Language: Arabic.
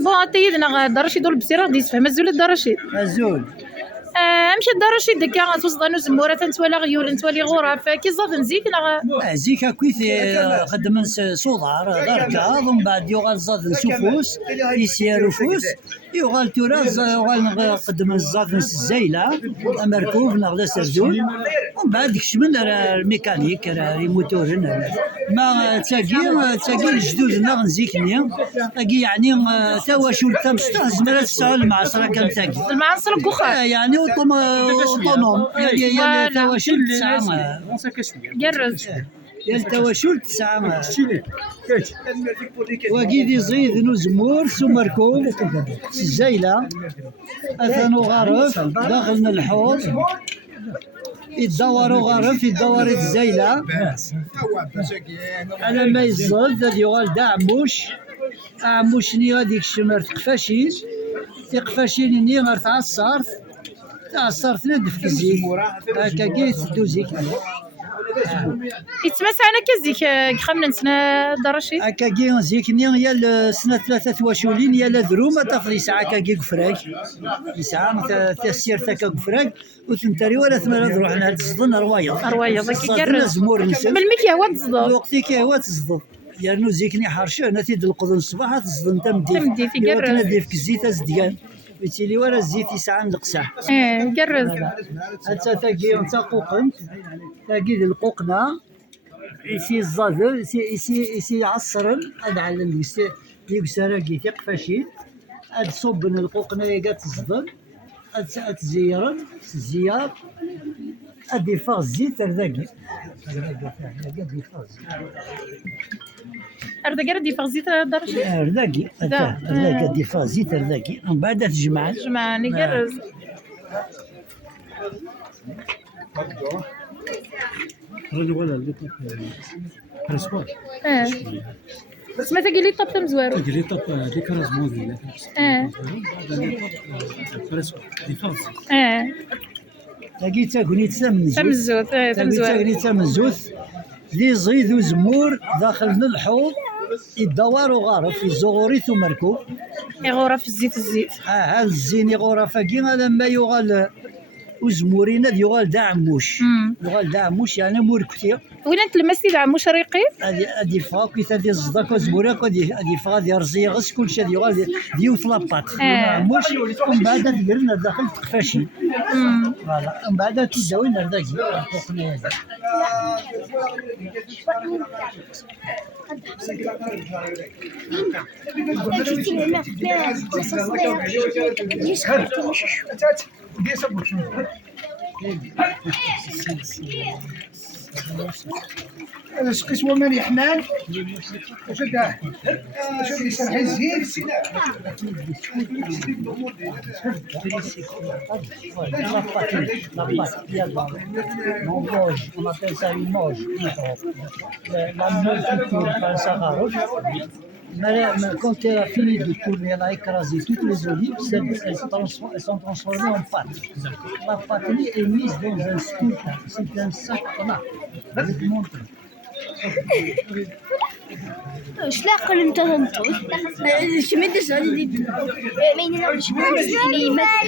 بون تيدنا الدرشي دول بسيرة غادي يتفهم الزول الدرشي الزول امشي الدرشي ديك توصدانو زمورة تنتوالى غيول نتوالي غرف كي زاد نزيك زيك كويث خدم صدار دركا ومن بعد يغال زاد نسوفوس يسير فوس يغال تراز يغال قدم زاد الزايله مركوب نغدا سردون ومن بعد كشمن الميكانيك ريموتور ما تاقي الجدود نغنزيكني تاقي يعني تواشول تمشطه زمرات تسال المعصره كان تاقي المعصره كوخا يعني اوتونوم يعني تواشول تسعه جرز التواشل تسعة وكيد يزيد نزمور سمركوب الزايلة أثنو غارف داخلنا الحوض يدوروا غارف يدور الزايلة على ما يزود هذا يغال دا عموش ني غاديك الشمر تقفاشين ني غير تعصرت ندفك الزيت هكا كي تدوزيك يتمسعنا كزيك خمنا سنة درشي هكا كي زيكني يا سنة 23 يا دروما تفري ساعة كي قفراك ساعة تسير تاكا قفراك وتنتري ولا ثمانية تروح نهار تصدن رواية ذاك يقرر زمور نسل من الميكي هو تصدر وقتي كي هو تصدر يعني زيكني حرشة انا تيد القضن الصباح تصدن تمدي في قرر تنادي في الزيت زديان قلتيلي ورا الزيت يسعى نقصح قرز انت تاكي انت قوقنت تاكي القوقنا يسي الزادر يسي عصرن هذا على يكسر كي تقفاشين هاد صوبن القوقنا يقات تصدر هاد تزيرن الزيار هاد يفاغ الزيت رداكي أردقر دي فغزيت درشي رداكي رداكي دي فاغ زيت رداكي من بعد تجمع قرز بس ما تقولي لي طب تمزوارو تقولي طب ديك راس موديل تاكي تاكوني تمزوت تاكوني تمزوت لي زيد وزمور داخل الحوض يدوروا غارف الزغوريث ومركوب غرف الزيت هذا الزين غرفه كيما لما يغال وزمورين هذا يغال دا عموش يغال دا عموش يعني مور كثير وين انت لمستي دا عموش ريقي هذه فاك كي تدي الزداك وزمورك هذه فاك هذه رزيه غس كلشي هذا يغال ديوث لاباط عموش ومن بعد ديرنا داخل تقفاشي فوالا من بعد تداوين هذاك فوقنا هذا هذا سقيس ومالي حنان وشداه شد يسرح الزين Quand elle a fini de tourner, elle a écrasé toutes les olives, elles sont transformées en pâte. La pâte est mise dans un scoop, c'est un sac plat. Je vais te montrer. واش لاقل انت هنطوش شميت الزولي دي ما ينعرفش كلمات